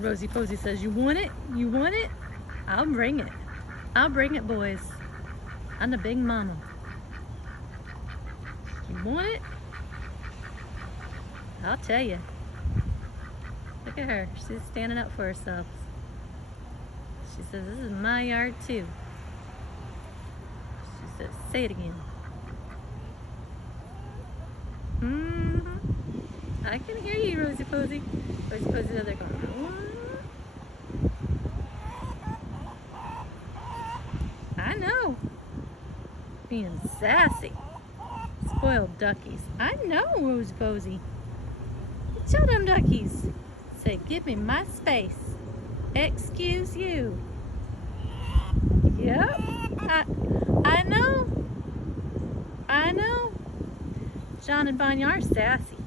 Rosie Posey says, you want it? You want it? I'll bring it. I'll bring it, boys. I'm the big mama. You want it? I'll tell you. Look at her. She's standing up for herself. She says, this is my yard too. She says, say it again. I can hear you, Rosie Posey. Rosie Posey's over there going, I know. Being sassy. Spoiled duckies. I know, Rosie Posey. Tell them duckies. Say, give me my space. Excuse you. Yep. I know. I know. Jon and Bon are sassy.